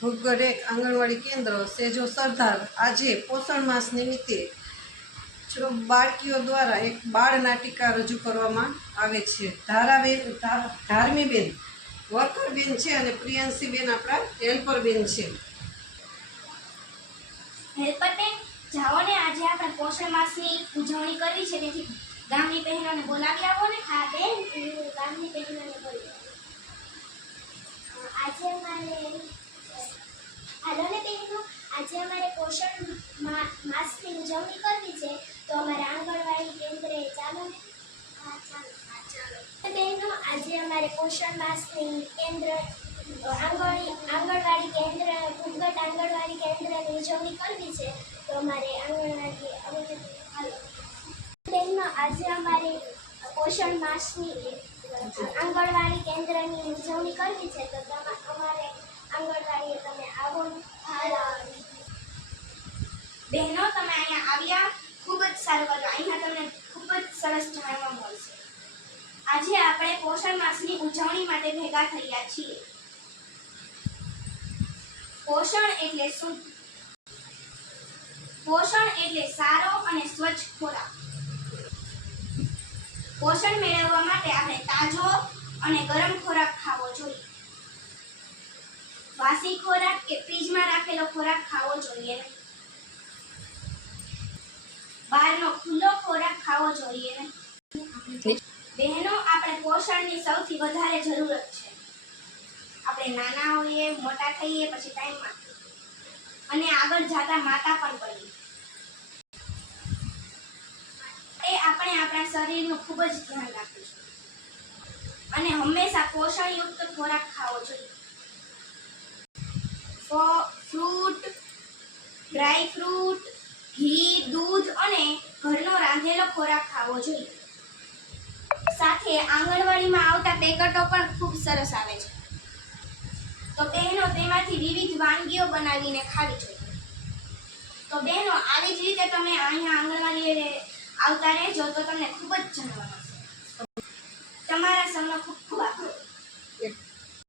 ભૂગડ એક આંગણવાડી કેન્દ્ર સેજો સરદાર આજે પોષણ માસ નિમિત્તે બાળકીઓ દ્વારા એક બાળ નાટિકા રજૂ કરવામાં આવે છે. ધારાબેન ધાર્મીબેન, વર્કરબેન છે અને પ્રિયાંશીબેન આપણા હેલ્પરબેન છે. હેલ્પરબેન જાઓ ને આજે આપણે પોષણ માસની ઉજવણી કરવી છે. તેથી ગામની બહેનોને બોલાવી આવો ને હા બેન ગામની બહેનોને બોલાવી. આજે અમારે પોષણ માસની કેન્દ્ર આંગણવાડી કેન્દ્ર ભૂગટ આંગણવાડી કેન્દ્રની ઉજવણી કરવી છે. તો અમારે આંગણવાડી હવે આજે અમારે પોષણ માસની આંગણવાડી કેન્દ્રની ઉજવણી કરવી છે. તો અમારે આંગણવાડીએ તમે આવો. બહેનો, તમે અહીંયા આવ્યા. ખૂબ જ સારું કર્યું અહીંયા તમને ખૂબ જ સરસ જાણવા મળશે. આજે આપણે પોષણ માસની ઉજવણી માટે ભેગા થયા છીએ. પોષણ એટલે શું પોષણ એટલે સારો અને સ્વચ્છ ખોરાક. પોષણ મેળવવા માટે આપણે તાજો અને ગરમ ખોરાક ખાવો જોઈએ. વાસી ખોરાક કે ફ્રીજમાં રાખેલો ખોરાક ખાવો જોઈએ નહીં. બહારનો ખુલ્લો ખોરાક ખાવો જોઈએ નહીં. પોષણની સૌથી વધારે જરૂરત છે. આપણે નાના હોઈએ, મોટા થઈએ, પછી ટાઈમમાં અને આગળ જતા માતા પણ બનીએ. એ આપણે આપણા શરીરનું ખૂબ જ ધ્યાન રાખીશું અને હંમેશા પોષણયુક્ત ખોરાક ખાવો જોઈએ. ફ્રૂટ, ડ્રાય ફ્રૂટ, ઘી, દૂધ અને ઘરનો રાંધેલો ખોરાક ખાવો જોઈએ. સાથે આંગણવાડીમાં આવતા પેકેટો પણ ખૂબ સરસ આવે છે. તો બહેનો તેમાંથી વિવિધ વાનગીઓ બનાવીને ખાવી જોઈએ. તો બહેનો, આવી જ રીતે તમે અહીંયા આંગણવાડીએ આવતા રહેજો તો તમને ખૂબ જ જાણવા મળશે તમારા સમય ખૂબ ખૂબ આભાર.